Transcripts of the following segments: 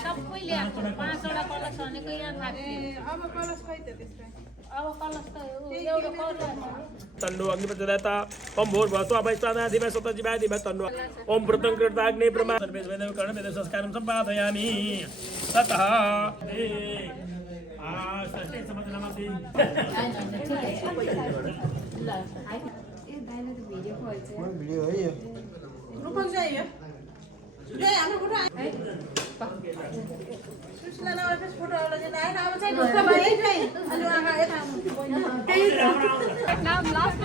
सबैले 5 वटा कलश भनेको यहाँ थाक्यो अब कलश खै त त्यसमा अब कलश त एउटा कलश तन्नो अग्निप्रचोदयाता ओम भूर्भुवः वैश्वानराधिपः सतजीवाय धीमहि तन्नो ओम भृतं कृताग्ने ब्रह्मा सर्वेदेव कर्णवेद संस्कारं सम्पादयामि ततः षष्ठी समझनमस्ति वीडियो है ये रुपक जाइए ले हाम्रो फोटो सुसला ना वापस फोटो वाला जे आए ना अब चाहिँ ढुक्क भए है अनि आमा यता नाम लास्ट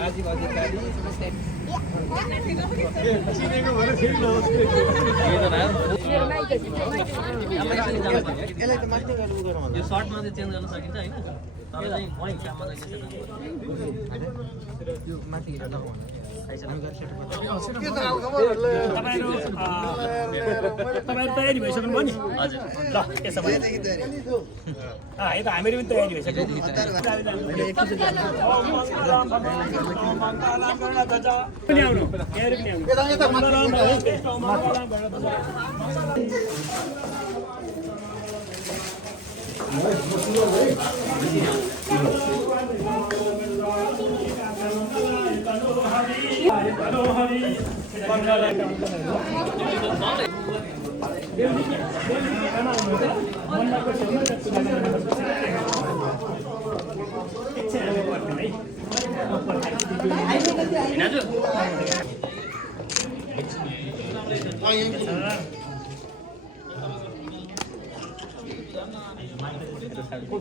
राजीव अधिकारी चिनेको भएर फेरि यसलाई त माथि गएर उ गरौँ होला यो सर्टमा चाहिँ चेन्ज गर्न सकिन्छ हैन तर चाहिँ वही काममा चाहिँ यो माथि हेरेर लगाउँ होला तपाईहरु तयारी भइसक्नु भयो नि हजुर ल त्यसो भए यता हामीहरु पनि तयारी भइसक्यो पनि आउनु तयारी पनि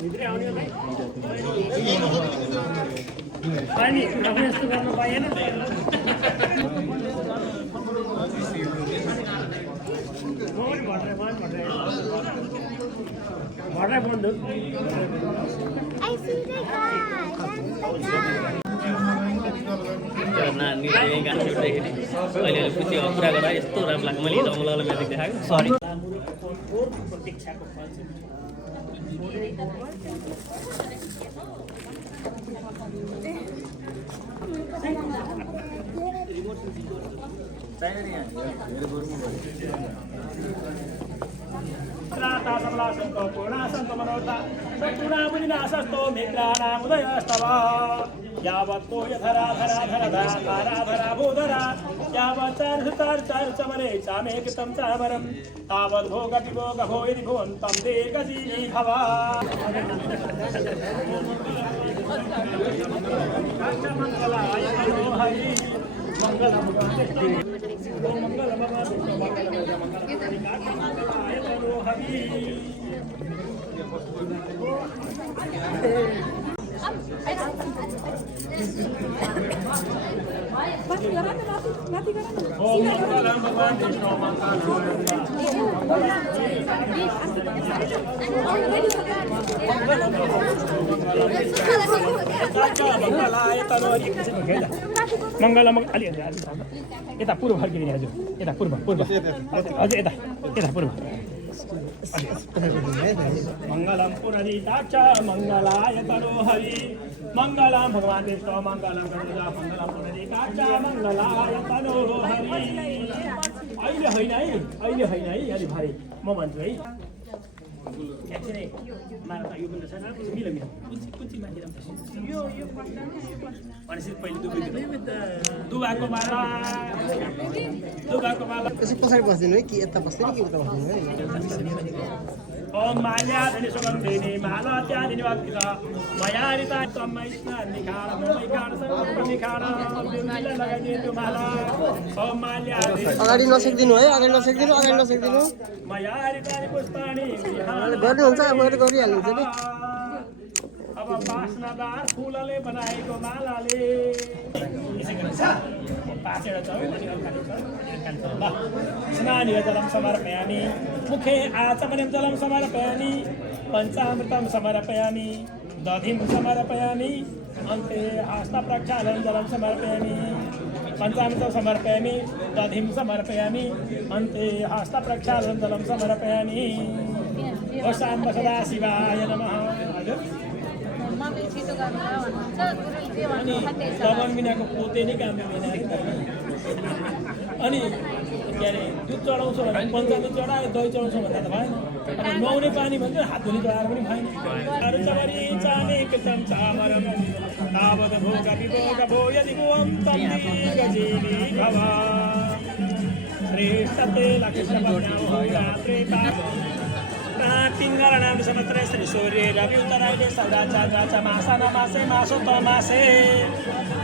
भित्रै आउने पानी अब यस्तो गर्नु पाएन भर्नै बन्धु नानी यही गाना छुट्दाखेरि अहिले खुसी कुरा गर्दा यस्तो राम्रो लाग्यो मैले हिजो अमलालाई म्याजिक देखाएको सरी प्रतीक्षाको फल यावत्तो यथराधरा भूधरा यावच्चार चमरे चामे कृतं चामरं तावद्भोगति भोगभो यदि भुवन्तं ते गजीवी भवा मंगलाय हरि मंगलम मंगल अलि यता पूर्व फर्किने हजुर यता पूर्व हजुर यता पूर्व मंगलम पुनरीताक्ष मंगलाय तनोहरि मंगलम भगवान विष्णु मंगलम गणेश मंगलम पुनरीताक्ष मंगलाय तनोहरि अहिले होइन है अलि भाइ म भन्छु है एकछिन मारा यो पनि छैन मिल कुन माथि यो भनेपछि पहिले दुबाको माला यसो पछाडि बस्दिनु है कि यता बस्दैन कि उता बस्दिनु है ओम माल्याधनि सुगन्धिनि मालात्यादिनि वाक्किता मयारिता तम्मैस्ना निखार ममैकार सर्वनिखार बिरुला लगाइदिनु माला ओम माल्याधनि अगाडि नसक्दिनु है अगाडि नसक्दिनु मयारितानि पुष्पाणि गर्नुहुन्छ अब गरिहाल्नुहुन्छ नि अब बास्नादार फूलले बनाएको मालाले पाँचवटा छ अनि अरू खाने छ ल स्नानीय जलम समर्पयामि मुखे आचमनीय जलम समर्पयामि पञ्चामृतं समर्पयामि दधिं समर्पयामि अन्ते हस्तप्रक्षालनं जलं समर्पयामि पञ्चामृतं समर्पयामि दधिं समर्पयामि अन्ते हस्तप्रक्षालनं जलं समर्पयामि ओ शाम्ब सदाशिवाय नमः हजुर मम्मी छिटो गर्नु भन्नुहुन्छ गुरुले के अनि भन्नुहुन्छ लगन बिनाको पोते नै काम अनि के अरे दुध चढाउँछु भने पञ्चामृत चढायो दही चढाउँछु भन्दा त भएन अनि नुहाउने पानी भन्छ हात धुने चढाएर पनि भएन अरू चवरी चाने कृतम चामरम तावद भोग विभोग भो यदि भुवं तन्दिगजीवी भव श्रेष्ठते लक्ष्मणां रात्रे पिङ्गलनाम समत्र श्री सूर्य रवि उत्तरायणे सौराचार्य च मासन मासे मासोत्तर मासे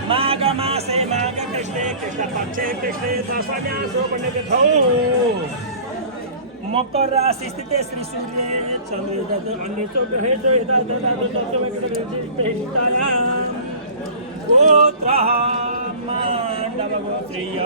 माघ मासे माघ कृष्णे कृष्णपक्षे कृष्णे दशम्यासो पुण्यतिथौ मकर राशि स्थिते श्री सूर्य चन्द्र अन्येषु ग्रहेषु यथातथायां गोत्रः माण्डवगोत्रीय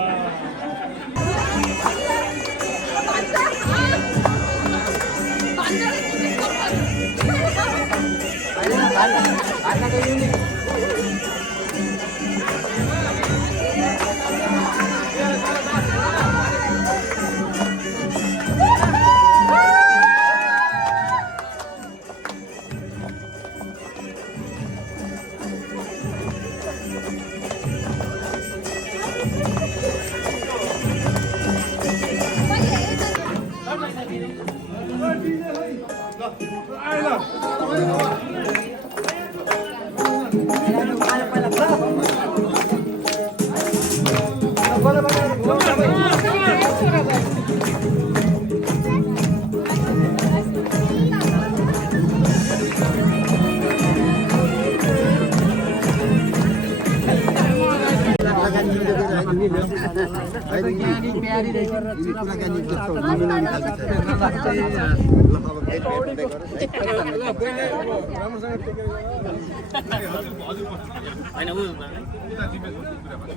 होइन ऊ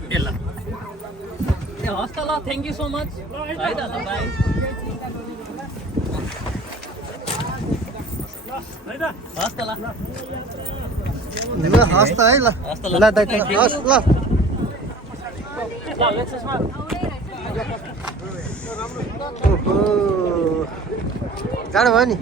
ए ल हस् त ल थ्याङ्क यू सो मच है त ल बाई हस् त ल ल हस् त है ल हस् त ल दाइ त हस् ल ओहो जाडो भयो नि